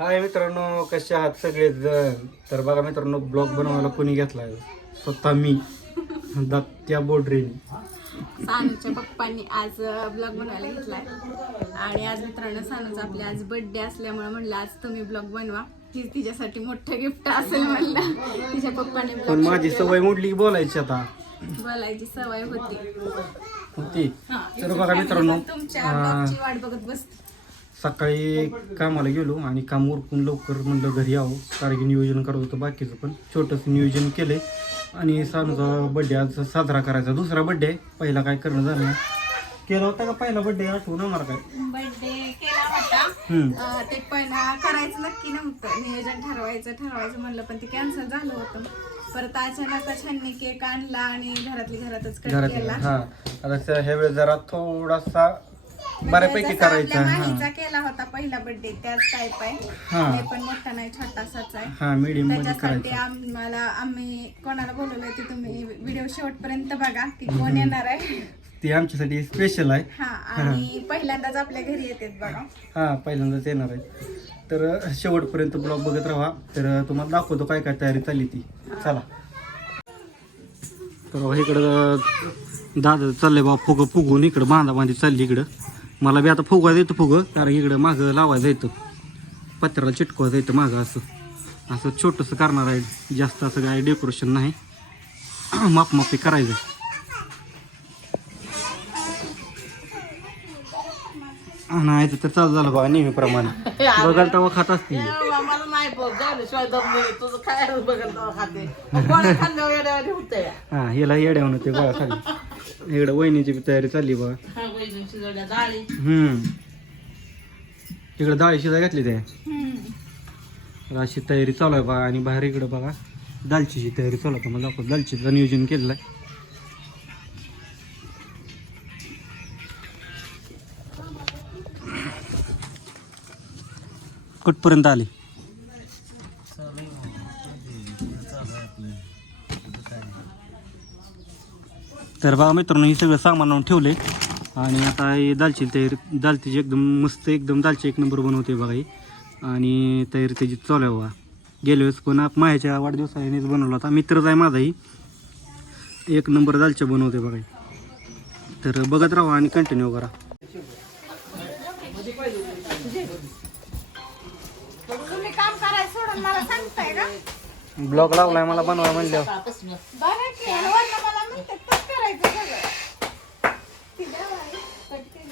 हाय मित्रांनो कसे आहात सगळे जण तर बघा मित्रांनो ब्लॉग बनवायला कोणी घेतलाय? स्वतः मी दत्त्या बोडरेने. सानूच्या पप्पांनी आज ब्लॉग बनवायला घेतलाय. आणि आज मित्रांनो सानूचा आपल्या आज बर्थडे असल्यामुळे म्हणलं आज तुम्ही ब्लॉग बनवा. ही तिच्यासाठी मोठं गिफ्ट असेल म्हणलं. तिच्या पप्पाने पण माझी सवय मोडली की बोलायची आता. बोलायची सवय होती. होती. हा, तर बघा मित्रांनो तुमच्या अं, वाट बघत बसते सकाळी कामाला गेलो आणि काम उरकून लवकर म्हणलं घरी यावं. कारण की नियोजन करत होतं बाकीचं पण. छोटंसं नियोजन केलंय. आणि सानूचा बड्डे आज साजरा करायचा. दुसरा बड्डे आहे. पहिला काय करणं झालं नाही. केला होता का पहिला बड्डे आठवून मला काय? बर्थडे केला होता. अं, ते पण अं, करायचं नक्की नव्हतं. नियोजन ठरवायचं ठरवायचं म्हणलं पण ते कॅन्सल झालं होतं. परत अचानकच ह्यांनी केक आणला आणि घरातली घरातच कट घरात केला. हा. आता ह्या वेळेस जरा थोडासा बऱ्यापैकी करायचा आपल्या हा. केला होता पहिला बर्थडे त्याच टाईप आहे. हा. पण मोठा नाही छोटासाच आहे. हा मीडियममध्ये त्याच्यासाठी करायचा. आम्हाला आम्ही कोणाला बोलवलंय ते तुम्ही व्हिडिओ शेवटपर्यंत बघा की कोण येणार आहे. ते आमच्यासाठी स्पेशल आहे. हा आणि पहिल्यांदाच आपल्या घरी येतात बघा. हा पहिल्यांदाच येणार आहे. तर शेवटपर्यंत ब्लॉग बघत राहा. तर तुम्हाला दाखवतो काय काय तयारी चालली ती. चला. तर इकडं दादा चाललंय बा फुगं फुगून इकडं बांधा बांधी चालली इकडं. मला बी आता फुगा येतं फुगं कारण इकडं मागं लावायचं येतं पत्र्याला चिटकवायचं येतं मागं असं. असं छोटंसं करणार आहे. जास्त असं काय डेकोरेशन नाही. मापमापी करायचं. नाही तर चालू झालं बघा नेहमीप्रमाणे. बघाल तेव्हा खात असतील मला नाही बघ झाल्याशिवाय दम नाही तुझं काय बघत तेव्हा खाते. गोळ्या खाल्ल्यावर येड्यावानी होतंय? हा हिला येड्यावर ते बघा खाली. इकडं वहिनीची बी तयारी चालली हा, वैजून शिजवल्या डाळी हम्म. तिकडं डाळी शिजाय घातली ते. तर अशी तयारी चालू आहे बघा. आणि बाहेर इकडं बघा. दालचीची तयारी चालू आहे. मला दाखव दालचीचं नियोजन केलेलं आहे. कुठपर्यंत आली? तर बघा मित्रांनो हे सगळं सामान आणून ठेवले आणि आता हे दालची तयारी दालचीची एकदम मस्त एकदम दालची एक नंबर बनवते बघा ही. आणि तयारी त्याची चालू आहे बघा. गेल्या वेळेस पण आप मायाच्या वाढदिवसानेच बनवला होता. मित्रच आहे माझाही एक नंबर दालच्या बनवते बघा. तर बघत राहा आणि कंटिन्यू करा. तुम्ही काम करायचं सोडून मला सांगताय का ब्लॉग लावलाय मला बनवाय म्हणल्यावर सकाळपासून बरं की आणि वरनं मला म्हणतात तसं करायचं सगळं ती द्यावं आहे. कट केली.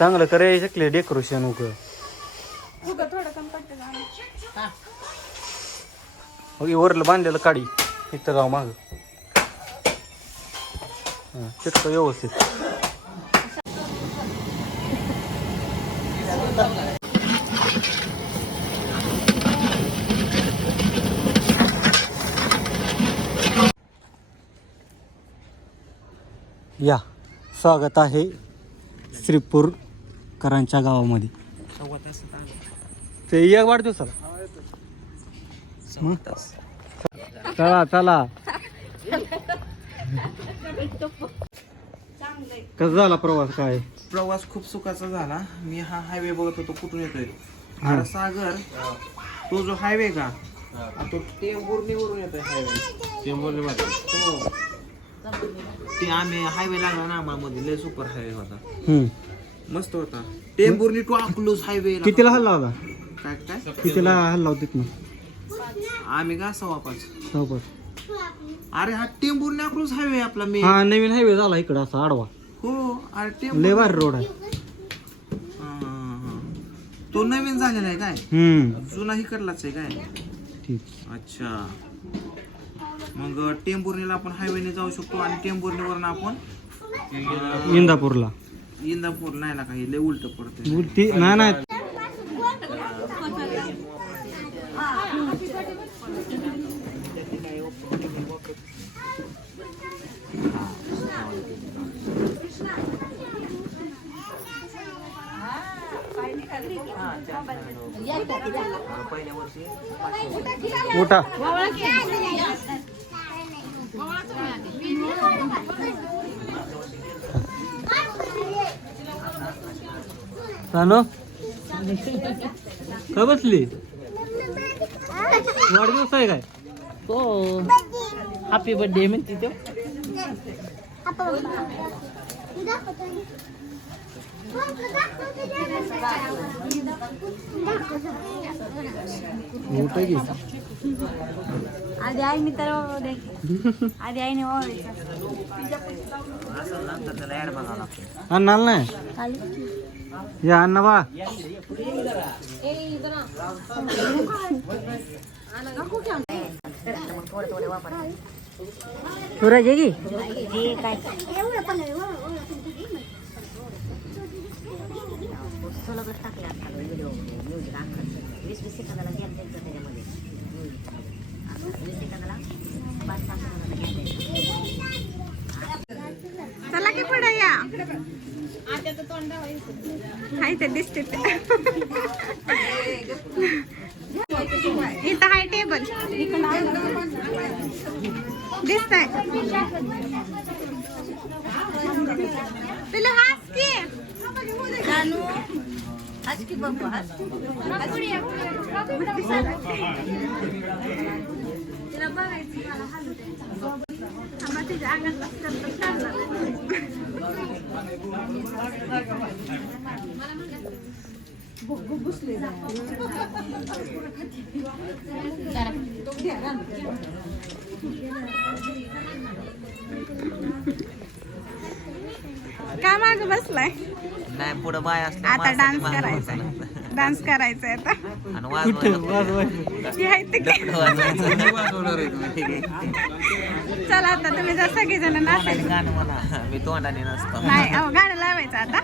चांगलं करे शकले डेकोरेशन उग. उगाच थोडं कमी पडतं जाणं. वरलं बांधलेलं काढी इथं जाऊ माग. चिटक व्यवस्थित. या स्वागत आहे श्रीपूरकरांच्या गावामध्ये. ते एक वाढदिवसाला. मग? चला चला. कसा झाला प्रवास काय? प्रवास खूप सुखाचा झाला. मी हा हायवे बघत होतो कुठून येतोय? हा. सागर तो जो हायवे का? हा, तो टेंभुर्णीवरून येतोय हायवे टेंभुर्णी हो. ते आम्ही हायवे लागला ना आम्हाला मध्ये लय सुपर हायवे होता. हम्म. मस्त होता. टेंभुर्णी टू अकलूज हायवे कितीला हल्ला होता. काय काय? कितीला हल्ला होता तिथनं? आम्ही का सव्वा पाच? सोबत अरे हा टेंभुर्णी अकलूज हायवे आपला मी हा नवीन हायवे झाला इकडं असा आडवा. हो अरे लय टेंभुर्णी भारी रोड आहे. हा, हा, हा. तो नवीन झालेला आहे काय? हम्म. जुना ही करलाच आहे काय? ठीक. अच्छा. मग टेंभुर्णीला आपण हायवेने जाऊ शकतो आणि टेंभुर्णीवरून आपण इंदापूरला. इंदापूर नाही ना काही लय उलट पडते ती नाही नाही. उठा. चालू काय बसली? वाढदिवस आहे काय? हो. हॅपी बर्थडे म्हणते तो. मोठं की? आधी आईने तर आधी आईने आला नाही. या अण्णा बा. सूरज आहे की? काय. चला की पुढे या. हाय ते दिसते. इथं हाय टेबल. दिसतंय. तुला हास की? आम्हा तिच्या अंगात बसतात काय माग बसलाय? नाही पुढे बाय असलं आता डान्स करायचा डान्स करायचा आता. आणि वाजवायचं. आहे ते. की. चला आता तुम्ही जर सगळेजण नाचायचं गाणं म्हणा. मी तोंडाने नसतो नाही अहो गाणं लावायचं आता.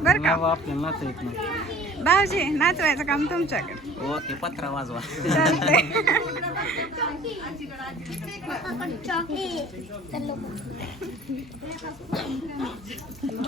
बरं नाव का आपल्याला नाचा येत नाही. भाऊजी नाचवायचं काम तुमच्याकडे. ओके पत्रा वाजवा.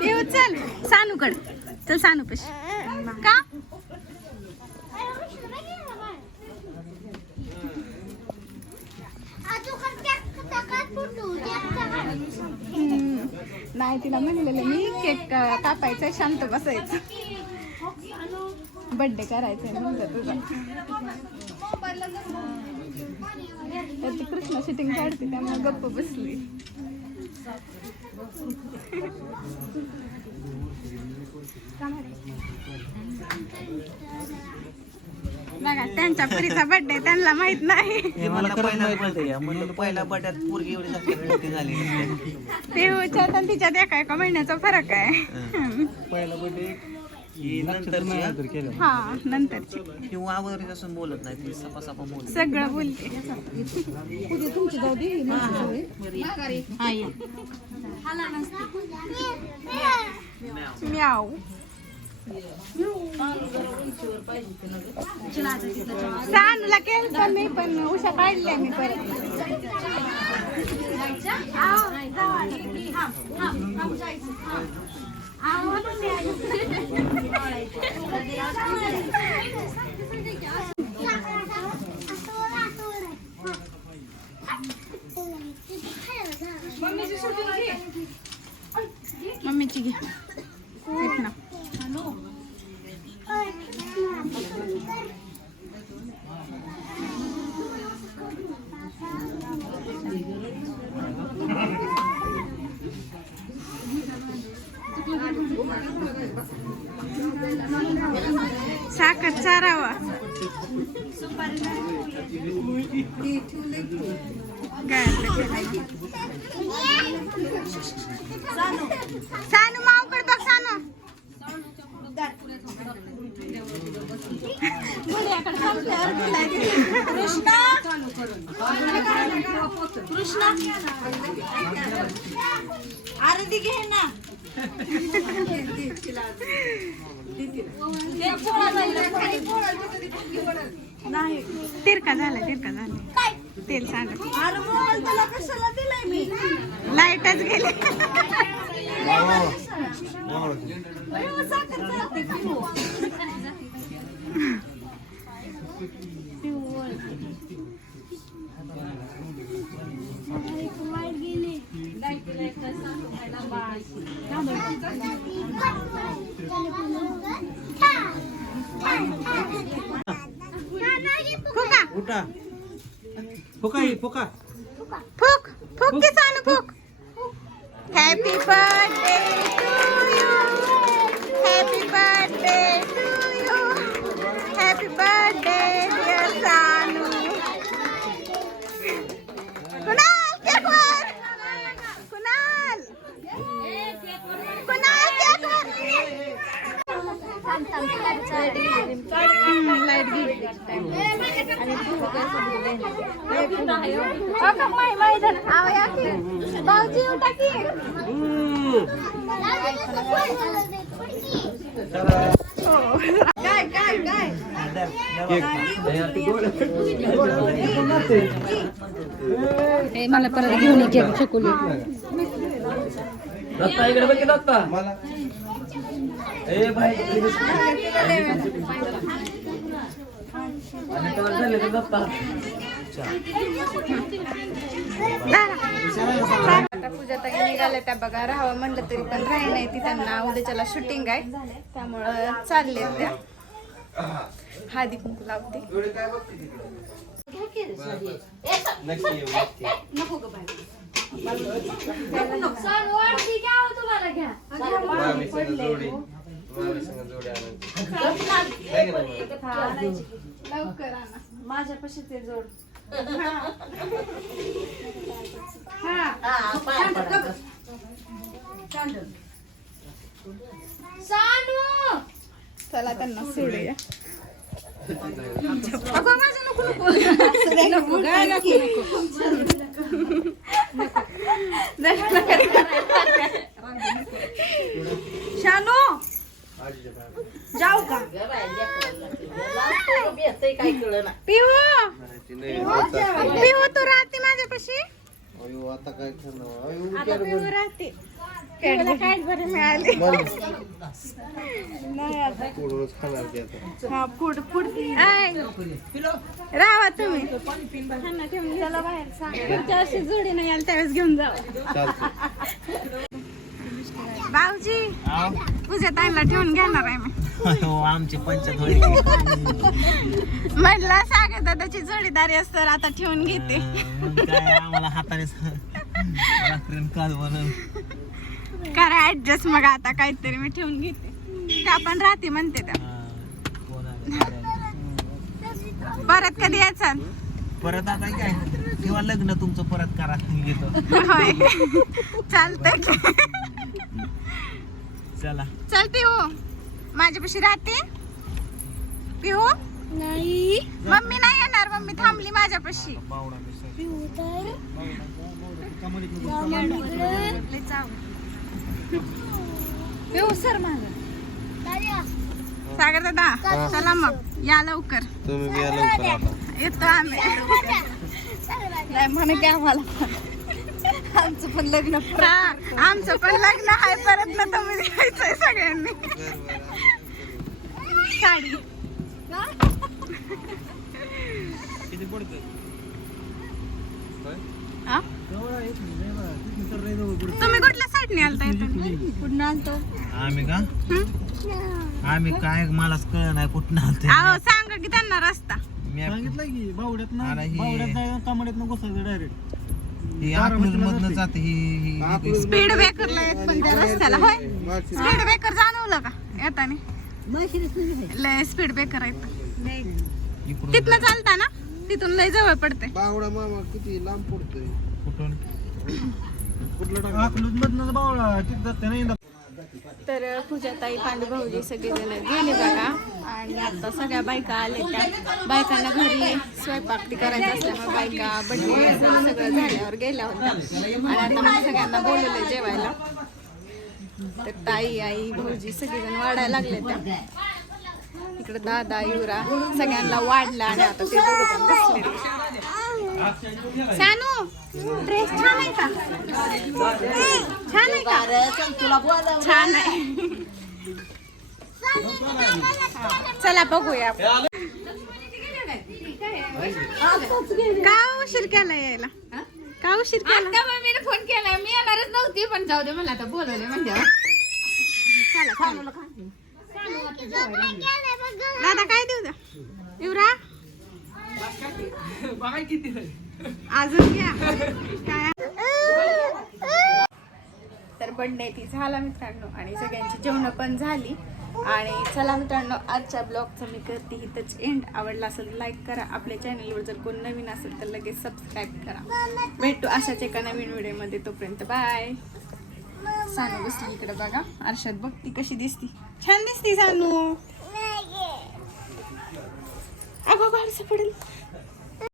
पिऊ चल सानूकड. चल सानू पशी. का? हम्म. नाही तिला म्हणलेलं मी केक कापायचं शांत बसायचं. बर्थडे करायचंय नंतर तुझा. तर ती कृष्णा शूटिंग काढते त्यामुळे गप्प बसली. बघा त्यांच्या पुरीचा बर्थडे त्यांना माहीत नाही. हे मला पहिला बर्थडे म्हणून पहिल्या बड्यात पोरगी एवढी झाली. तिच्यात एका एका महिन्याचा फरक आहे. पहिला बर्थडे ही नंतरची हा? केलं. हा नंतरची. असून बोलत नाही ती सपा सपा बोलत. सगळं बोलते. म्याव. सानूला केलं तर मी पण उषा काढल्या मी परत. मम्मीची घे घेत ना चारावा. सानू मावकड बघ सानू. कृष्णा? कृष्णा? आरती घे ना. नाही तिरका झाला तिरका झाला. तेल सांग. लाईटच गेली. गेली फुका फुक की सानू फुक happy birthday to you happy birthday to you happy birthday dear Sanu Kunal cake वर कुणाल कुणाल केक वर लाइट गेली भाऊजी उठा की काय काय काय मला परत घेऊन ये चकुली आता पूजा ताई निघाल्या त्या बघा राहावं म्हणलं तरी पण राही नाही ती त्यांना. उद्याच्याला शूटिंग आहे त्यामुळं चालले त्या. हादी कुंकू लावते. लवकर आणा ते जोड. चला त्यांना सोडूया अगं माझं नको नको नको गा, नको शानू जाऊ का काय पिहू तू राहते माझ्यापाशी? आता काय आता पिहू राहते. पिहूला काहीच बरे मिळाले नाही आता. हा पुढ पुढ ऐ, राहा तुम्ही. त्यांना ठेवून त्याला बाहेर सांग. पुढच्या वर्षी जोडी नाही आली त्यावेळेस घेऊन जाऊ भाऊजी तुझ्या ताईला ठेवून घेणार आहे मी. हो आमची पंचायत व्हायची म्हटलं सांगत दादाची जोडीदारी असतं आता ठेवून घेते. मग काय आम्हाला हाताने रात्रीन काल बनवून करा ऍडजस्ट मग आता काहीतरी मी ठेवून घेते. का पण राहते म्हणते त्या? परत कधी यायचा? परत आता काय? किंवा लग्न तुमचं परत करा घेतो. होय. चालतंय चला. चल पिहू. माझ्यापाशी राहते. पिहू? नाही. मम्मी नाही येणार. मम्मी थांबली माझ्यापाशी. बावडा लय चाव. पिहू सर माग. सागर दादा चला मग. या लवकर. तुम्ही या लवकर आता. येतो आम्ही. नाही म्हणे की आम्हाला आमचं पण लग्न आमचं पण लग्न आहे परत ना तुम्ही द्यायचंय सगळ्यांनी. साडी. किती पडतं हा? तुम्ही कुठल्या साईडने आलता कुठं आणतो आम्ही का? आम्ही काय मलाच कळ नाही कुठं आलते. अहो सांगा की त्यांना रस्ता. सांगितलं की बावड्यात अरे हे- बावड्यात जायला कामाड्यात घुसायचं डायरेक्ट ही मधनं जाते ही स्पीड ब्रेकरला येत पण त्या रस्त्याला. होय. स्पीड ब्रेकर जाणवलं का? येताना. लय स्पीड ब्रेकर आहेत. तिथनं चालता ना तिथून लय जवळ पडते. बावडा मामा किती लांब पडतोय. कुठून? अकलूज मधनं बावडा. तिथं जाते नाही तर पूजाताई पांडुभाऊजी सगळेजण गेले बघा. आणि आता सगळ्या बायका आल्या त्या. बायकांना घरी स्वयंपाक ती करायचा असल्यामुळे बायका बड्डे सगळं झाल्यावर गेल्या होत्या. आणि आता मग सगळ्यांना बोलवलं जेवायला. तर ताई आई भाऊजी सगळेजण वाढायला लागले त्या. इकडे दादा युरा सगळ्यांना वाढला आणि आता ते बसले सानू ड्रेस छान आहे का? छान आहे का. छान आहे. चला बघूया. का उशीर केला यायला? का उशीर केला? मम्मीने फोन केला. मी येणारच नव्हती पण जाऊ दे मला आता बोलवले म्हणजे दादा काय देऊ द्या? युरा बघा किती अजून घ्या काय तर बर्थडे ती झाला मित्रांनो आणि सगळ्यांची जेवणं पण झाली. आणि चला मित्रांनो आजच्या ब्लॉगचं मी करते इथंच एंड आवडला असेल तर लाईक करा. आपल्या चॅनलवर जर कोण नवीन असेल तर लगेच सबस्क्राईब करा. भेटू अशाच एका नवीन व्हिडिओमध्ये तोपर्यंत बाय सानू बसली इकडे बघा. आरशात बघ ती कशी दिसती. छान दिसती सानू. Agora, você pode.